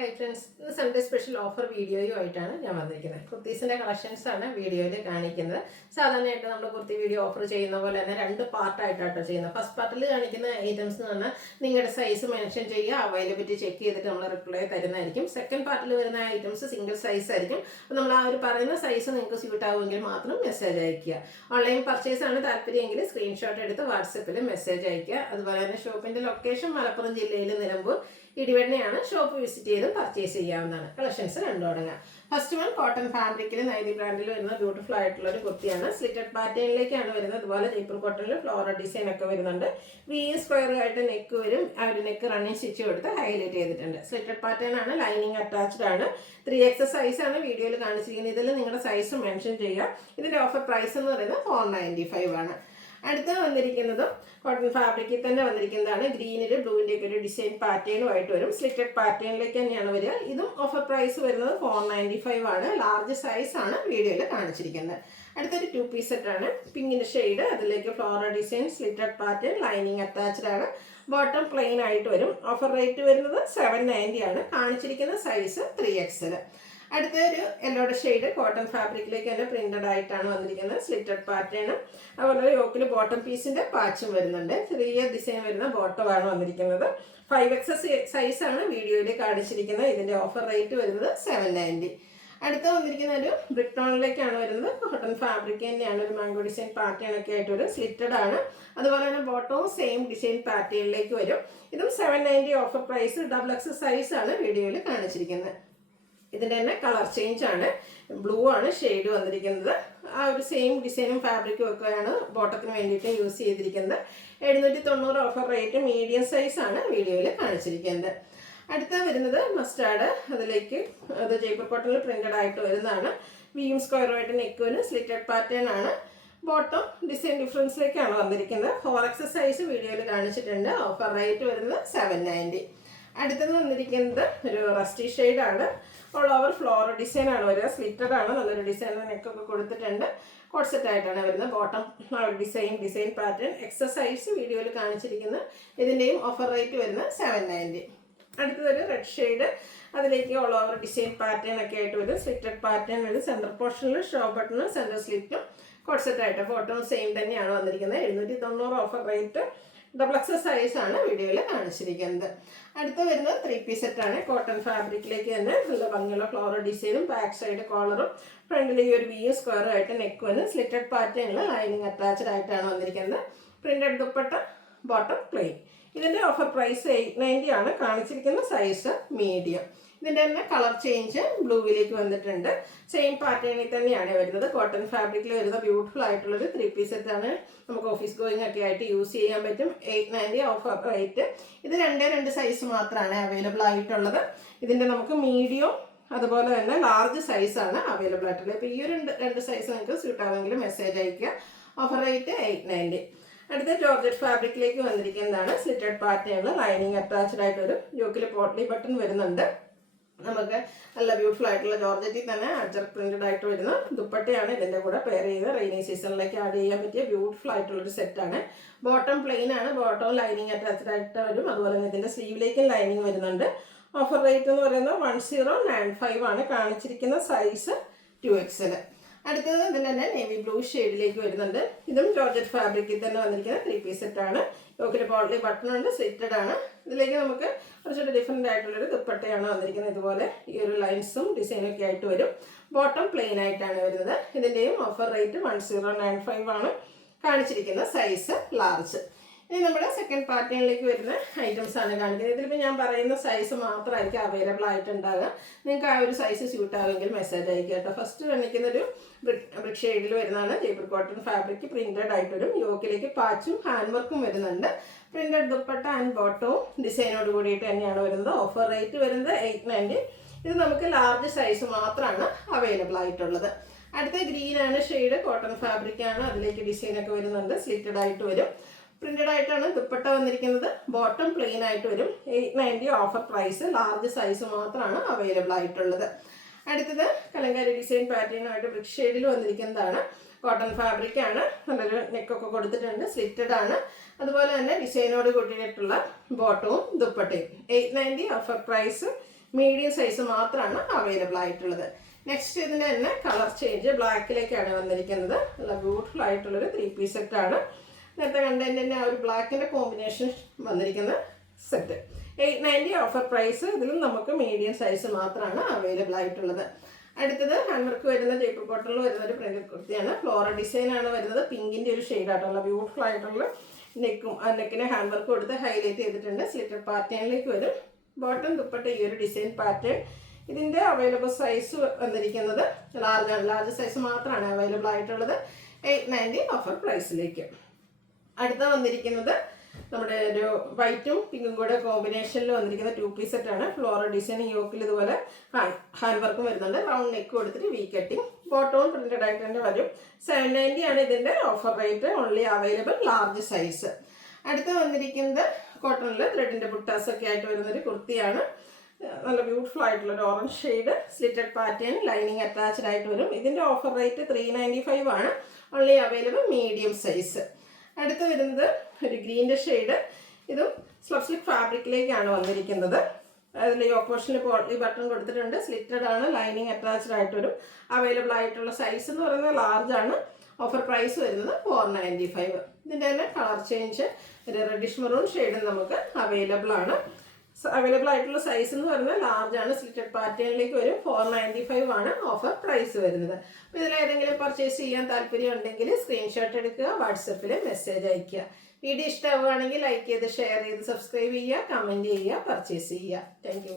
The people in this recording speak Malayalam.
ഹൈ ഫ്രണ്ട്സ്, ഇന്ന് സൺഡേ സ്പെഷ്യൽ ഓഫർ വീഡിയോയുമായിട്ടാണ് ഞാൻ വന്നിരിക്കുന്നത്. കുർത്തീസിൻ്റെ കളക്ഷൻസാണ് വീഡിയോയിൽ കാണിക്കുന്നത്. സാധാരണയായിട്ട് നമ്മൾ കുർത്തി വീഡിയോ ഓഫർ ചെയ്യുന്ന പോലെ തന്നെ രണ്ട് പാർട്ടായിട്ടാണ് ചെയ്യുന്നത്. ഫസ്റ്റ് പാർട്ടിൽ കാണിക്കുന്ന ഐറ്റംസ് എന്ന് പറഞ്ഞാൽ നിങ്ങളുടെ സൈസ് മെൻഷൻ ചെയ്യുക, അവൈലബിലിറ്റി ചെക്ക് ചെയ്തിട്ട് നമ്മൾ റിപ്ലൈ തരുന്നതായിരിക്കും. സെക്കൻഡ് പാർട്ടിൽ വരുന്ന ഐറ്റംസ് സിംഗിൾ സൈസ് ആയിരിക്കും. അപ്പോൾ നമ്മൾ ആ ഒരു പറയുന്ന സൈസ് നിങ്ങൾക്ക് സ്യൂട്ട് ആവുമെങ്കിൽ മാത്രം മെസ്സേജ് അയയ്ക്കുക. ഓൺലൈൻ പർച്ചേസ് ആണ് താല്പര്യമെങ്കിൽ സ്ക്രീൻഷോട്ട് എടുത്ത് വാട്സപ്പിൽ മെസ്സേജ് അയയ്ക്കുക. അതുപോലെ തന്നെ ഷോപ്പിൻ്റെ ലൊക്കേഷൻ മലപ്പുറം ജില്ലയിൽ നിലമ്പൂർ ഇടിവെണ്ണയാണ്. ഷോപ്പ് വിസിറ്റ് ചെയ്ത് പർച്ചേസ് ചെയ്യാവുന്നതാണ്. കളക്ഷൻസ് കണ്ടു തുടങ്ങാം. ഫസ്റ്റ് വൺ കോട്ടൺ ഫാബ്രിക്കിൽ നൈതി ബ്രാൻഡിൽ വരുന്ന ബ്യൂട്ടിഫുൾ ആയിട്ടുള്ള ഒരു കുർത്തിയാണ്. സ്ലിറ്റഡ് പാറ്റേണിലേക്കാണ് വരുന്നത്. അതുപോലെ ജയ്പൂർ കോട്ടണിൽ ഫ്ലോറൽ ഡിസൈൻ ഒക്കെ വരുന്നുണ്ട്. വി സ്ക്വയർ ആയിട്ട് നെക്ക് വരും. ആ ഒരു നെക്ക് റണ്ണിങ് സ്റ്റിച്ച് കൊടുത്ത് ഹൈലൈറ്റ് ചെയ്തിട്ടുണ്ട്. സ്ലിറ്റഡ് പാറ്റേൺ ആണ്. ലൈനിങ് അറ്റാച്ച്ഡ് ആണ്. 3X സൈസ് ആണ് വീഡിയോയിൽ കാണിച്ചിരിക്കുന്നത്. ഇതിൽ നിങ്ങളുടെ സൈസ് മെൻഷൻ ചെയ്യുക. ഇതിന്റെ ഓഫർ പ്രൈസ് എന്ന് പറയുന്നത് 495 ആണ്. അടുത്ത വന്നിരിക്കുന്നതും കോട്ടൺ ഫാബ്രിക്കിൽ തന്നെ വന്നിരിക്കുന്നതാണ്. ഗ്രീനിൽ ബ്ലൂവിൻ്റെ ഒക്കെ ഒരു ഡിസൈൻ പാറ്റേണുമായിട്ട് വരും. സ്ലിറ്റഡ് പാറ്റേണിലേക്ക് തന്നെയാണ് വരിക. ഇതും ഓഫർ പ്രൈസ് വരുന്നത് 495 ആണ്. ലാർജ് സൈസ് ആണ് വീഡിയോയിൽ കാണിച്ചിരിക്കുന്നത്. അടുത്തൊരു 2 പീസ് സെറ്റാണ്. പിങ്കിൻ്റെ ഷെയ്ഡ്, അതിലേക്ക് floral design, slitted pattern, lining attached ആണ്. ബോട്ടം പ്ലെയിൻ ആയിട്ട് വരും. ഓഫർ റേറ്റ് വരുന്നത് 790 ആണ്. കാണിച്ചിരിക്കുന്ന സൈസ് 3XL. അടുത്തൊരു യെല്ലോയുടെ ഷെയ്ഡ് കോട്ടൺ ഫാബ്രിക്കിലേക്ക് തന്നെ പ്രിന്റഡ് ആയിട്ടാണ് വന്നിരിക്കുന്നത്. സ്ലിറ്റഡ് പാറ്റേണും അതുപോലെ യോക്കിൽ ബോട്ടം പീസിന്റെ പാച്ചും വരുന്നുണ്ട്. ചെറിയ ഡിസൈൻ വരുന്ന ബോട്ടമാണ് വന്നിരിക്കുന്നത്. 5X സൈസാണ് വീഡിയോയിൽ കാണിച്ചിരിക്കുന്നത്. ഇതിന്റെ ഓഫർ റേറ്റ് വരുന്നത് 790. അടുത്ത വന്നിരിക്കുന്ന ഒരു ബ്രിക്ക് ടോണിലേക്കാണ് വരുന്നത്. കോട്ടൺ ഫാബ്രിക് തന്നെയാണ്. ഒരു മാംഗോ ഡിസൈൻ പാറ്റേൺ ഒക്കെ ആയിട്ട് ഒരു സ്ലിറ്റഡ് ആണ്. അതുപോലെ തന്നെ ബോട്ടവും സെയിം ഡിസൈൻ പാറ്റേണിലേക്ക് വരും. ഇതും 790 ഓഫർ പ്രൈസ്. XXX സൈസാണ് വീഡിയോയിൽ കാണിച്ചിരിക്കുന്നത്. ഇതിൻ്റെ തന്നെ കളർ ചേഞ്ച് ആണ്. ബ്ലൂ ആണ് ഷെയ്ഡ് വന്നിരിക്കുന്നത്. ആ ഒരു സെയിം ഡിസൈനും ഫാബ്രിക്കും ഒക്കെയാണ് ബോട്ടത്തിന് വേണ്ടിയിട്ട് യൂസ് ചെയ്തിരിക്കുന്നത്. 790 ഓഫർ റേറ്റ്. മീഡിയം സൈസ് ആണ് വീഡിയോയിൽ കാണിച്ചിരിക്കുന്നത്. അടുത്ത വരുന്നത് മസ്റ്റാർഡ്. അതിലേക്ക് അത് ജയ്പൂർ കോട്ടണിൽ പ്രിന്റഡ് ആയിട്ട് വരുന്നതാണ്. വിയും സ്ക്വയറുമായിട്ട് നെക്ക് വരും. സ്ലിറ്റഡ് പാറ്റേൺ ആണ്. ബോട്ടം ഡിസൈൻ ഡിഫറൻസിലേക്കാണ് വന്നിരിക്കുന്നത്. 4X സൈസ് വീഡിയോയിൽ കാണിച്ചിട്ടുണ്ട്. ഓഫർ റേറ്റ് വരുന്നത് 790. അടുത്തത് വന്നിരിക്കുന്നത് ഒരു റസ്റ്റി ഷെയ്ഡാണ്. ഓൾ ഓവർ ഫ്ലോറൽ ഡിസൈൻ ആണ് വരിക. സ്ലിറ്റഡ് ആണ്. നല്ലൊരു ഡിസൈൻ നെക്കൊക്കെ കൊടുത്തിട്ടുണ്ട്. കോട്ട് സെറ്റ് ആയിട്ടാണ് വരുന്നത്. Bottom design pattern. സൈസ് വീഡിയോയിൽ കാണിച്ചിരിക്കുന്നത്. ഇതിൻ്റെയും ഓഫർ റേറ്റ് വരുന്നത് 790. അടുത്തതൊരു റെഡ് ഷെയ്ഡ്. അതിലേക്ക് ഓൾ ഓവർ ഡിസൈൻ പാറ്റേൺ ഒക്കെ ആയിട്ട് വരും. സ്ലിറ്റഡ് പാറ്റേൺ വരും. സെൻറ്റർ പോർഷനിൽ ഷോ ബട്ടണും സെൻറ്റർ സ്ലിറ്റും കോട്ട് സെറ്റ് ആയിട്ട് ഫോട്ടോയും സെയിം തന്നെയാണ് വന്നിരിക്കുന്നത്. 790 ഓഫർ റേറ്റ്. XXX സൈസാണ് വീഡിയോയിൽ കാണിച്ചിരിക്കുന്നത്. അടുത്ത വരുന്നത് 3 പീസ് സെറ്റാണ്. കോട്ടൺ ഫാബ്രിക്കിലേക്ക് തന്നെ നല്ല ഭംഗിയുള്ള ഫ്ലോറൽ ഡിസൈനും ബാക്ക് സൈഡ് കോളറും ഫ്രണ്ടിലേക്ക് ഒരു വി സ്ക്വയറും ആയിട്ട് നെക്ക് വന്ന് സ്ലിറ്റഡ് പാറ്റേണിൽ ലൈനിങ് അറ്റാച്ച്ഡ് ആയിട്ടാണ് വന്നിരിക്കുന്നത്. Printed dupatta, bottom plain. ഇതിൻ്റെ ഓഫർ പ്രൈസ് 890 ആണ്. കാണിച്ചിരിക്കുന്ന സൈസ് മീഡിയം. ഇതിൻ്റെ തന്നെ കളർ ചേഞ്ച് ബ്ലൂവിലേക്ക് വന്നിട്ടുണ്ട്. സെയിം പാറ്റേണിൽ തന്നെയാണ് വരുന്നത്. കോട്ടൺ ഫാബ്രിക്കിൽ വരുന്ന ബ്യൂട്ടിഫുൾ ആയിട്ടുള്ളൊരു 3 പീസ് സെറ്റാണ്. നമുക്ക് ഓഫീസ് ഗോയിങ് ഒക്കെ ആയിട്ട് യൂസ് ചെയ്യാൻ പറ്റും. 890 ഓഫർ റേറ്റ്. ഇത് 2 സൈസ് മാത്രമാണ് അവൈലബിൾ ആയിട്ടുള്ളത്. ഇതിൻ്റെ നമുക്ക് മീഡിയം അതുപോലെ തന്നെ ലാർജ് സൈസാണ് അവൈലബിൾ ആയിട്ടുള്ളത്. ഇപ്പോൾ ഈ ഒരു 2 സൈസ് നിങ്ങൾക്ക് സ്യൂട്ട് ആവുമെങ്കിൽ മെസ്സേജ് അയയ്ക്കുക. Offer rate 890. അടുത്ത ജോർജറ്റ് ഫാബ്രിക്കിലേക്ക് വന്നിരിക്കുന്നതാണ്. സ്ലിറ്റഡ് പാറ്റേണിൽ ലൈനിങ് അറ്റാച്ച്ഡ് ആയിട്ടൊരു യോക്കിൽ പോട്ട്ലി ബട്ടൺ വരുന്നുണ്ട്. നമുക്ക് നല്ല ബ്യൂട്ടിഫുൾ ആയിട്ടുള്ള ജോർജറ്റിൽ തന്നെ അഡ്ജർ പ്രിന്റഡ് ആയിട്ട് വരുന്ന ദുപ്പട്ടയാണ് ഇതിൻ്റെ കൂടെ പെയർ ചെയ്ത് റെയിനി സീസണിലേക്ക് ആഡ് ചെയ്യാൻ പറ്റിയ ബ്യൂട്ടിഫുൾ ആയിട്ടുള്ളൊരു സെറ്റാണ്. ബോട്ടം പ്ലെയിൻ ആണ്. ബോട്ടം ലൈനിങ് അറ്റാച്ച്ഡ് ആയിട്ട് വരും. അതുപോലെ തന്നെ ഇതിൻ്റെ സ്ലീവിലേക്കും ലൈനിങ് വരുന്നുണ്ട്. ഓഫർ റേറ്റ് എന്ന് പറയുന്നത് 1095 ആണ്. കാണിച്ചിരിക്കുന്ന സൈസ് 2XL. അടുത്തത് ഇതിൻ്റെ തന്നെ നേവി ബ്ലൂ ഷെയ്ഡിലേക്ക് വരുന്നുണ്ട്. ഇതും ജോർജറ്റ് ഫാബ്രിക്കിൽ തന്നെ വന്നിരിക്കുന്ന 3 പീസ് സെറ്റാണ്. യോക്കിൽ പോട്ട്ലി ബട്ടൺ ഉണ്ട്. സ്ലിറ്റഡ് ആണ്. ഇതിലേക്ക് നമുക്ക് കുറച്ചുകൂടി ഡിഫറെൻ്റ് ആയിട്ടുള്ളൊരു ദുപ്പട്ടയാണ് വന്നിരിക്കുന്നത്. ഇതുപോലെ ഈ ഒരു ലൈൻസും ഡിസൈനും ഒക്കെ ആയിട്ട് വരും. ബോട്ടം പ്ലെയിൻ ആയിട്ടാണ് വരുന്നത്. ഇതിൻ്റെയും ഓഫർ റേറ്റ് 1095 ആണ്. കാണിച്ചിരിക്കുന്ന സൈസ് ലാർജ്. ഇനി നമ്മുടെ സെക്കൻഡ് പാറ്റേണിലേക്ക് വരുന്ന ഐറ്റംസ് ആണ് കാണിക്കുന്നത്. ഇതിലിപ്പോൾ ഞാൻ പറയുന്ന സൈസ് മാത്രമായിരിക്കും അവൈലബിൾ ആയിട്ടുണ്ടാകുക. നിങ്ങൾക്ക് ആ ഒരു സൈസ് സ്യൂട്ട് ആവുമെങ്കിൽ മെസ്സേജ് അയക്കുക കേട്ടോ. ഫസ്റ്റ് കാണിക്കുന്നൊരു ബ്രിക്ക് ഷെയ്ഡിൽ വരുന്നതാണ്. ജയ്പൂർ കോട്ടൺ ഫാബ്രിക് പ്രിന്റഡ് ആയിട്ട് വരും. യോക്കിലേക്ക് പാച്ചും ഹാൻഡ് വർക്കും വരുന്നുണ്ട്. പ്രിന്റഡ് ദുപ്പട്ട ആൻഡ് ബോട്ടവും ഡിസൈനോട് കൂടിയിട്ട് തന്നെയാണ് വരുന്നത്. ഓഫർ റേറ്റ് വരുന്നത് 890. ഇത് നമുക്ക് ലാർജ് സൈസ് മാത്രമാണ് അവൈലബിൾ ആയിട്ടുള്ളത്. അടുത്ത ഗ്രീൻ ആണ് ഷെയ്ഡ്. കോട്ടൺ ഫാബ്രിക് ആണ്. അതിലേക്ക് ഡിസൈനൊക്കെ വരുന്നുണ്ട്. സ്ലിറ്റഡ് ആയിട്ട് വരും. പ്രിന്റഡ് ആയിട്ടാണ് ദുപ്പട്ട വന്നിരിക്കുന്നത്. ബോട്ടം പ്ലെയിൻ ആയിട്ട് വരും. 890 ഓഫർ പ്രൈസ്. ലാർജ് സൈസ് മാത്രമാണ് അവൈലബിൾ ആയിട്ടുള്ളത്. അടുത്തത് കലങ്കാരി ഡിസൈൻ പാറ്റേണുമായിട്ട് ബ്രിക്ക് ഷെയ്ഡിൽ വന്നിരിക്കുന്നതാണ്. കോട്ടൺ ഫാബ്രിക് ആണ്. നല്ലൊരു നെക്കൊക്കെ കൊടുത്തിട്ടുണ്ട്. സ്ലിറ്റഡ് ആണ്. അതുപോലെ തന്നെ ഡിസൈനോട് കൂട്ടിയിട്ടുള്ള ബോട്ടവും ദുപ്പട്ടയും. 890 ഓഫർ പ്രൈസ്. മീഡിയം സൈസ് മാത്രമാണ് അവൈലബിൾ ആയിട്ടുള്ളത്. നെക്സ്റ്റ് ഇതിൻ്റെ തന്നെ കളർ ചേഞ്ച് ബ്ലാക്കിലേക്കാണ് വന്നിരിക്കുന്നത്. നല്ല ബ്യൂട്ടിഫുൾ ആയിട്ടുള്ളൊരു 3-piece സെറ്റാണ്. നേരത്തെ കണ്ടതിൻ്റെ തന്നെ ആ ഒരു ബ്ലാക്കിൻ്റെ കോമ്പിനേഷൻ വന്നിരിക്കുന്ന സെറ്റ്. 890 offer price. ഇതിലും നമുക്ക് മീഡിയം സൈസ് മാത്രമാണ് അവൈലബിൾ ആയിട്ടുള്ളത്. അടുത്തത് ഹാൻഡ് വർക്ക് വരുന്ന ജയ്പൂർ കോട്ടണിൽ വരുന്ന ഒരു പ്രിന്റഡ് കുർത്തിയാണ്. ഫ്ലോറൽ ഡിസൈൻ ആണ് വരുന്നത്. പിങ്കിൻ്റെ ഒരു ഷെയ്ഡായിട്ടുള്ള ബ്യൂട്ടിഫുൾ ആയിട്ടുള്ള നെക്കും നെക്കിനെ ഹാൻഡ് വർക്ക് കൊടുത്ത് ഹൈലൈറ്റ് ചെയ്തിട്ടുണ്ട്. സ്ലിറ്റഡ് പാറ്റേണിലേക്ക് വരും. ബോട്ടം ദുപ്പട്ട ഈ ഒരു ഡിസൈൻ പാറ്റേൺ. ഇതിൻ്റെ അവൈലബിൾ സൈസ് വന്നിരിക്കുന്നത് ലാർജ് സൈസ് മാത്രമാണ് അവൈലബിൾ ആയിട്ടുള്ളത്. 890 ഓഫർ പ്രൈസിലേക്ക്. അടുത്ത വന്നിരിക്കുന്നത് നമ്മുടെ ഒരു വൈറ്റും പിങ്കും കൂടെ കോമ്പിനേഷനിൽ വന്നിരിക്കുന്ന 2-piece സെറ്റാണ്. ഫ്ലോറൽ ഡിസൈൻ യോക്കിൽ ഇതുപോലെ ഹാൻഡ് വർക്കും വരുന്നുണ്ട്. റൗണ്ട് നെക്ക് കൊടുത്തിട്ട് വി കട്ടിങ്. ബോട്ടവും പ്രിന്റഡ് ആയിട്ട് തന്നെ വരും. 790 ആണ് ഇതിൻ്റെ offer rate. Only available large size. അടുത്ത് വന്നിരിക്കുന്നത് കോട്ടണിൽ ത്രെഡിൻ്റെ ബുട്ടാസൊക്കെ ആയിട്ട് വരുന്നൊരു കുർത്തിയാണ്. നല്ല ബ്യൂട്ടിഫുൾ ആയിട്ടുള്ളൊരു orange shade slitted pattern lining attached ആയിട്ട് വരും. ഇതിൻ്റെ ഓഫർ റേറ്റ് 395 ആണ്. Only available medium size. അടുത്ത് വരുന്നത് ഒരു ഗ്രീൻ്റെ ഷെയ്ഡ്. ഇതും സ്ലബ് സ്ലിറ്റ് ഫാബ്രിക്കിലേക്കാണ് വന്നിരിക്കുന്നത്. അതിൽ ഈ ഓപ്പോഷനിൽ ഈ ബട്ടൺ കൊടുത്തിട്ടുണ്ട്. സ്ലിറ്റഡ് ആണ്, ലൈനിങ് അറ്റാച്ച്ഡ് ആയിട്ട് വരും. അവൈലബിൾ ആയിട്ടുള്ള സൈസ് എന്ന് പറയുന്നത് ലാർജ് ആണ്. ഓഫർ പ്രൈസ് വരുന്നത് 495. ഇതിൻ്റെ തന്നെ കളർ ചേഞ്ച് ഒരു റെഡിഷ് മെറൂൺ ഷെയ്ഡും നമുക്ക് അവൈലബിൾ ആണ്. അവൈലബിൾ ആയിട്ടുള്ള സൈസ് എന്ന് പറയുന്നത് ലാർജ് ആണ്. സ്ലിറ്റഡ് പാറ്റേണിലേക്ക് വരും. 495 ആണ് ഓഫർ പ്രൈസ് വരുന്നത്. അപ്പോൾ ഇതിലേതെങ്കിലും പർച്ചേസ് ചെയ്യാൻ താല്പര്യം ഉണ്ടെങ്കിൽ സ്ക്രീൻഷോട്ട് എടുക്കുക, വാട്സപ്പിൽ മെസ്സേജ് അയയ്ക്കുക. വീഡിയോ ഇഷ്ടമാവുകയാണെങ്കിൽ ലൈക്ക് ചെയ്ത് ഷെയർ ചെയ്ത് സബ്സ്ക്രൈബ് ചെയ്യുക, കമൻറ്റ് ചെയ്യുക, പർച്ചേസ് ചെയ്യുക. താങ്ക്